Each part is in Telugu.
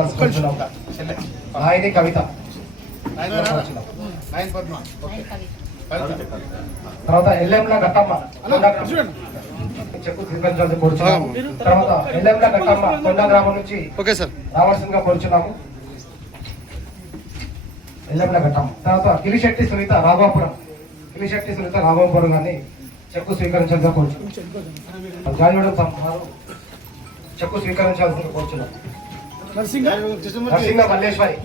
బ్రదర్స్ కూర్చున్నాం. నాయని కవిత, తర్వాత ఎల్లెంల గట్టమ్మ చెక్కు స్వీకరించాల్సి కోరుచున్నాము. తర్వాత ఎల్లెంల గట్టమ్మ కొండ గ్రామం నుంచి రావాల్సిందిగా కోరుచున్నాము. ఎల్లెంల గట్టమ్మ. తర్వాత కిలిశెట్టి సునీత రాఘవాపురం, కిలిశెట్టి సునీత రాఘవాపురం గారిని చెక్కు స్వీకరించాల్సిందిగా కోరుచున్నాం. జాయిగూడెం సంస్థానం చెక్కు స్వీకరించాల్సిందిగా కోరుచున్నాం. నరసింహ మల్లేశ్వరి,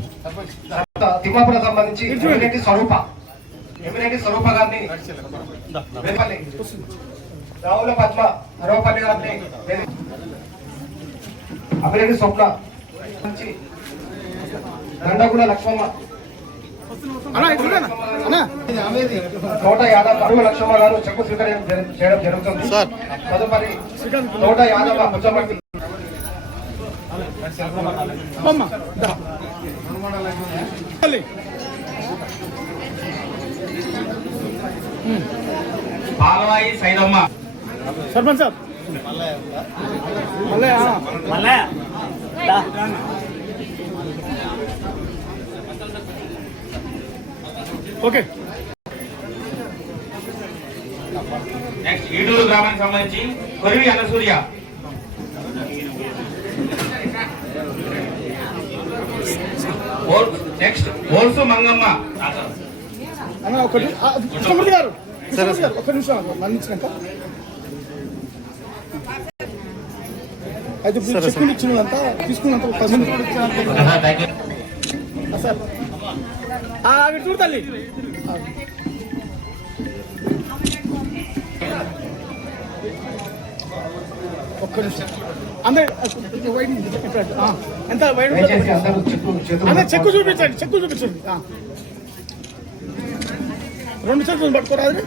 తిమ్మాపురం సంబంధించి ఎమినేటి స్వరూప గారిని వేపల్లి, రావుల పద్మ అరవపల్లి గారిని అభినేటి స్వప్న నుంచి దండగుల లక్ష్మమ్మ, తోట యాదవ్ అరువు లక్ష్మమ్మ గారు చెక్కు స్వీకరించడం జరుగుతుంది. తదుపరి Thota Yadava Muchchamatti Palavai Saidamma, sarpanch sir okay. Next Eeduru గ్రామానికి సంబంధించి కొరివి అన్నసూర్య, నెక్స్ట్ ఓల్సు మంగమ్మ. ఒకటి కృష్ణమూర్తి గారు, ఒక్క నిమిషం మరణించినాక అయితే చెక్కులు ఇచ్చినంతా తీసుకున్నంత సార్ అవి చూడు తల్లి. ఒక్క నిమిషం అందరు ఎంత వైడ్ అదే చెక్కు చూపించండి, చెక్కు చూపించండి. 2 చెక్కులు పట్టుకోరాదు.